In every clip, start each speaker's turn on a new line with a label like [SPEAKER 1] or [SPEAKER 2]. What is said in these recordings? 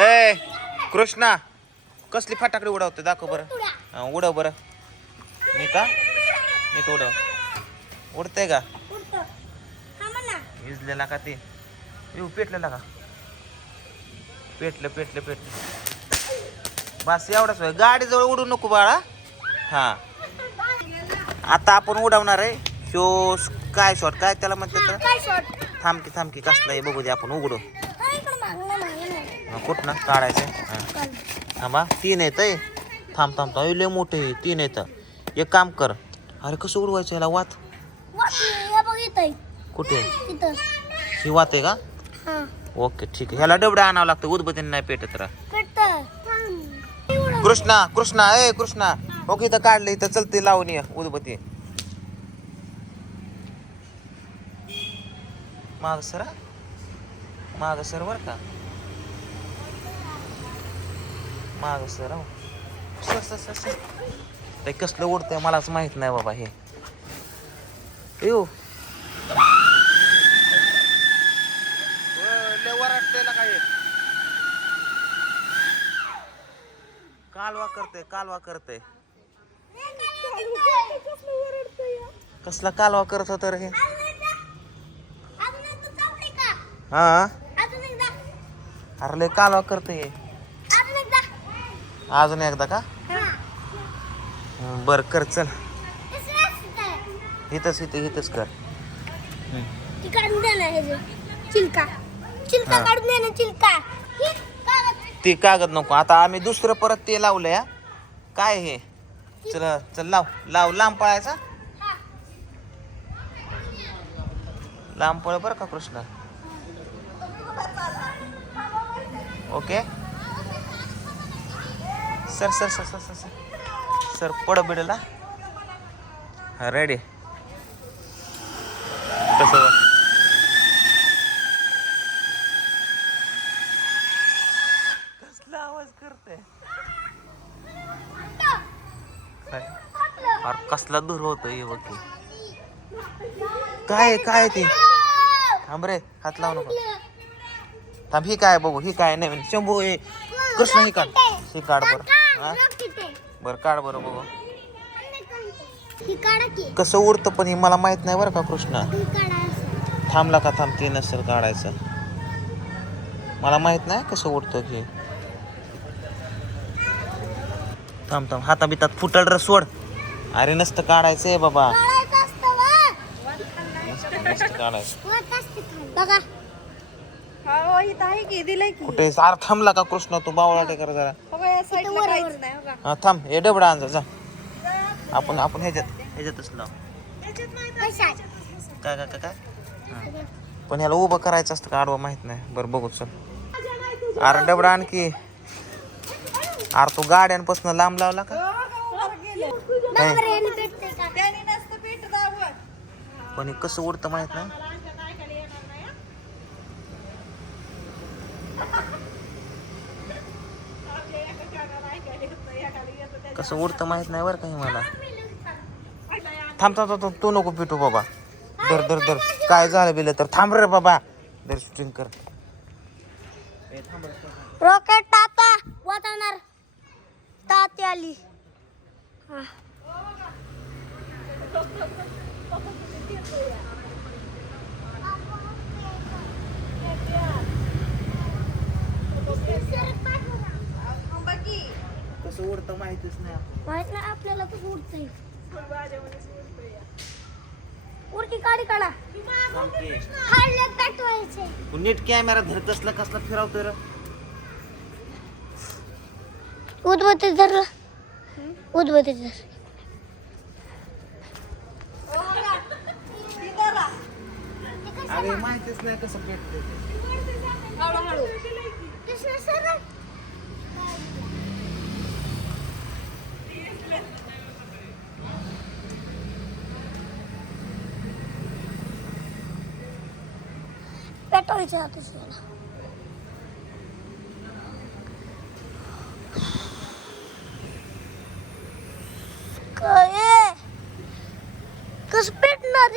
[SPEAKER 1] ए कृष्णा कसली फटाकडे उडवते दाखव बरं. उडव बरं. मी का? नीट उडव. उडतंय का? इजलेला का ते? येऊ पेटलेला का? पेटलं पेटलं पेटलं. बस एवढाच होय. गाडीजवळ उडू नको बाळा. हा. आता आपण उडवणार आहे. शो काय शॉट काय त्याला म्हणतात तर? थांबकी थांबकी कसला आहे? बघू दे आपण उघडू. हा, कुठनं? काढायचं? हा. थांबा. तीन येत आहे थांब थांब थांब. लय मोठे तीन येतं एक काम कर. अरे कसं उडवायचं याला? वात. कुठे? ही वात आहे का? ओके ठीक आहे. ह्याला डबडा आणावं लागतं. उदबतीने नाही पेटत राहा. कृष्णा कृष्णा ए कृष्णा. ओके इथं काढलं. इथं चलते लावून ये उदबती माग सर माग सर बर का? माग सर हो. सर सर सर सर. ते कसलं उडतंय मलाच माहीत नाही बाबा हे. येऊ काय कालवा करते कालवा करते कसला कालवा करत होता रे हे? हा? अरे कालवा करते हे. अजून एकदा का? बर कर चल. इथंच इथं इथंच कर.
[SPEAKER 2] काढून दे ना हे जे. चिलका. चिलका. काढून दे ना चिलका. ही कागद.
[SPEAKER 1] ते कागद नको. आता आम्ही दुसरं परत ते लावलंय हा. काय हे? चल चल लाव. लाव लांब पळायचा. लांब पळ बरं का Krishna. Okay? Sir sir sir sir sir sir. Sir पड बिडला हा रेडी कसं कसला आवाज करते अरे कसला दूर होतो हे बघ. काय काय ते? थांब रे हात लावू नको. थांब ही काय बघू ही काय नवीन. शंभू हे कृष्ण ही काढ. ही काढ बरं. हा. बरं काढ बरं बघू.
[SPEAKER 2] ही
[SPEAKER 1] कसं उडतं पण हे मला माहीत नाही बरं का कृष्णा.
[SPEAKER 2] ही.
[SPEAKER 1] थांबला का थांब ते नसेल काढायचं. मला माहीत नाही कसं उडतं हे. थांब थांब हाता बितात फुटल र सोड. अरे नसतं काढायचंय बाबा.
[SPEAKER 2] काढायचं
[SPEAKER 3] हो
[SPEAKER 1] कुठे? सार थांबला का कृष्णा? तू बावळा कर जरा.
[SPEAKER 3] हो हो
[SPEAKER 1] हा थांब हे डबडा आणजा जा. आपण आपण ह्याच्यात ह्याच्यातच लाव? काय काय काय काय? हा. पण ह्याला उभं करायचं असतं का? आडवं माहीत नाही. बरं बघू चल. अरे डबडा आणखी अरे तू गाड्यांपासून लांब लावला का?
[SPEAKER 3] पीठ दाबत
[SPEAKER 1] पण हे कसं उडतं माहीत नाही? कसं उडतं माहीत नाही बरं काही मला. थांब थांब थांब, तू नको पिटू बाबा. दर दर दर काय झालं बिलं तर? थांब रे बाबा. दर शूटिंग कर.
[SPEAKER 2] रॉकेट टाटा वाटणार ताती आली. हा.
[SPEAKER 3] थांबा की
[SPEAKER 1] कसं उडतं माहितीच नाही आपल्याला.
[SPEAKER 2] माहीत नाही आपल्याला कसं उडतंय उडकी काढी
[SPEAKER 1] तू नीट कॅमेरा धर कसला कसला फिरवतोय रे?
[SPEAKER 2] उदबत्ती धर उदबत्ती धर.
[SPEAKER 1] अरे माहितीच नाही कसं पेटतंय ते.
[SPEAKER 3] हळूहळू.
[SPEAKER 2] कृष्ण सर आता त्याला काय कस पेटणार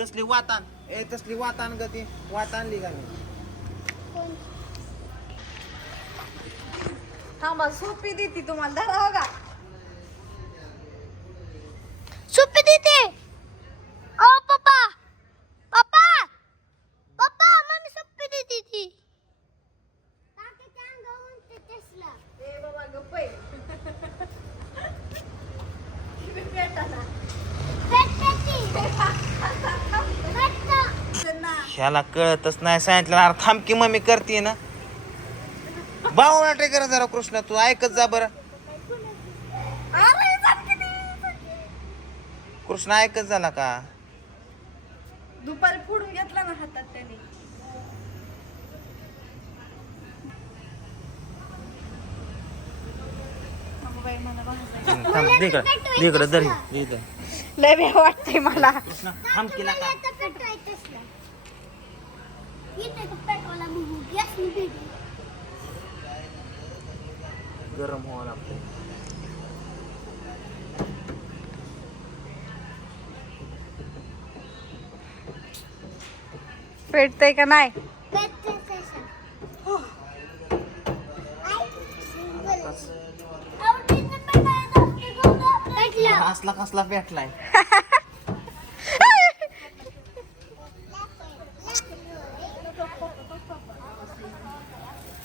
[SPEAKER 1] तसली वातान ए तसली वातान गती वात आणली का
[SPEAKER 3] थांबा सोपी देते तुम्हाला धरा का
[SPEAKER 2] सुप्पी देते ओ पप्पा पप्पा पप्पा मम्मी सुप्पी देते ती
[SPEAKER 3] ए बाबा गप्प आहे. पेटाला. त्यांना
[SPEAKER 1] ह्याला कळतच नाही. सांगितलं अरे थांब की मम्मी करते ना. बावळा टेकर जरा कृष्ण तू ऐकत जा बरं. कृष्ण ऐकत झाला का?
[SPEAKER 3] दुपारी फोडून घेतला ना हातात त्याने. थांबा
[SPEAKER 1] तिकडं तिकडं.
[SPEAKER 3] लय भ्या वाटतंय मला.
[SPEAKER 1] कृष्ण थांब केला का गरम व्हावं लागतं
[SPEAKER 3] पेटतय का नाही
[SPEAKER 1] असला कसला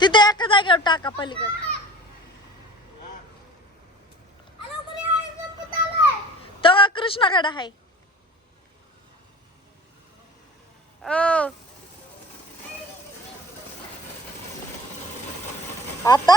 [SPEAKER 3] तिथे एका जागेवर टाका पलीकडे. तेव्हा कृष्णाकडे आहे. ओ. आता?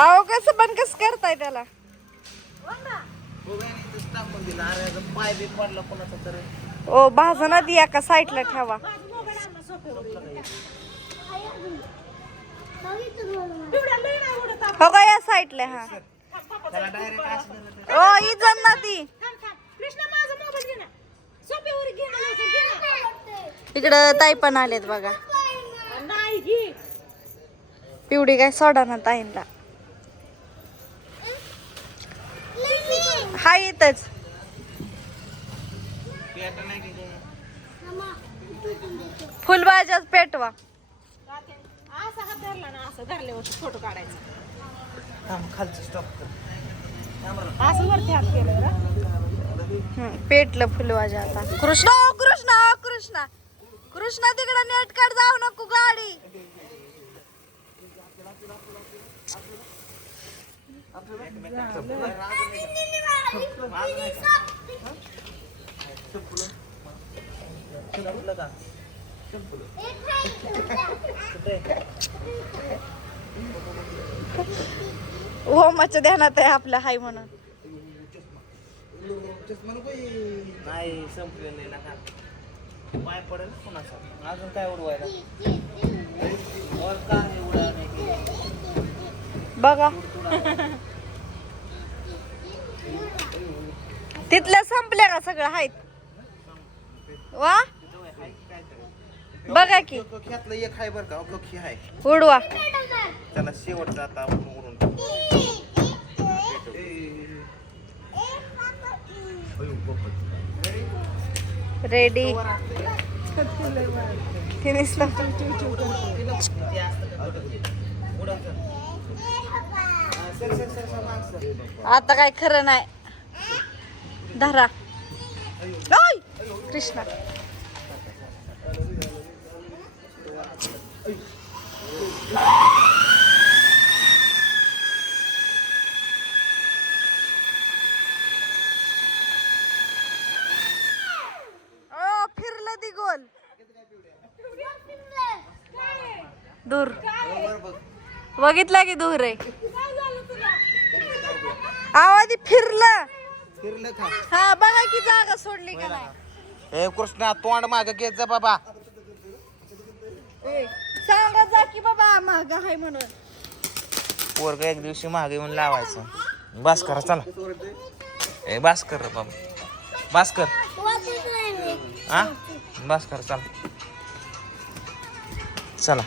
[SPEAKER 3] अहो कसं पण कसं करताय त्याला.
[SPEAKER 1] तरी
[SPEAKER 3] ओ भाजना ती एका साईडला ठेवा. हो का या साईडला हा. ओ ही ना ती. इकडं ताई पण आलेत बघा. पिवडी काय सोडा ना ताईंना हा येतच
[SPEAKER 1] पेट धरला ना असं
[SPEAKER 3] फुलभाज्याच पेटवा.
[SPEAKER 1] थांब खालचं स्टॉप कर
[SPEAKER 3] हम्म, पेटलं फुलवाजा आता. कृष्ण ओ कृष्ण ओ कृष्ण. कृष्ण तिकडे नेट काढ जाऊ नको गाडी.
[SPEAKER 1] संपलं का
[SPEAKER 3] होमाच्या ध्यानात आहे आपल्या हाय म्हणून.
[SPEAKER 1] नाही संपलेलं नाही ना पाय पडेल कोणाचा? अजून काय उडवायला? वर काय उडाय नाही.
[SPEAKER 3] बघा. तिथल्या संपल्या का सगळं आहेत वा. बघा की
[SPEAKER 1] ह्यातलं एक बरं का
[SPEAKER 3] उडवा
[SPEAKER 1] त्याला शेवटचा आता आपण उडून टाकू. अयो, बापरे.
[SPEAKER 3] रेडी. आता काय खरं नाही धरा ओय! कृष्णा दूर. बघितलं की दूर आहे? आवाज फिरलं.
[SPEAKER 1] फिरलं
[SPEAKER 3] हा बघा की जागा सोडली का नाही.
[SPEAKER 1] ए कृष्णा तोंड माग घेत जा बाबा.
[SPEAKER 3] महाग आहे म्हणून.
[SPEAKER 1] पोरग एक दिवशी महागे येऊन लावायचं. बास करा चला. ए बास कर रे बाबा. बास कर
[SPEAKER 2] वाचत नाही मी
[SPEAKER 1] हा बास कर चला. चला.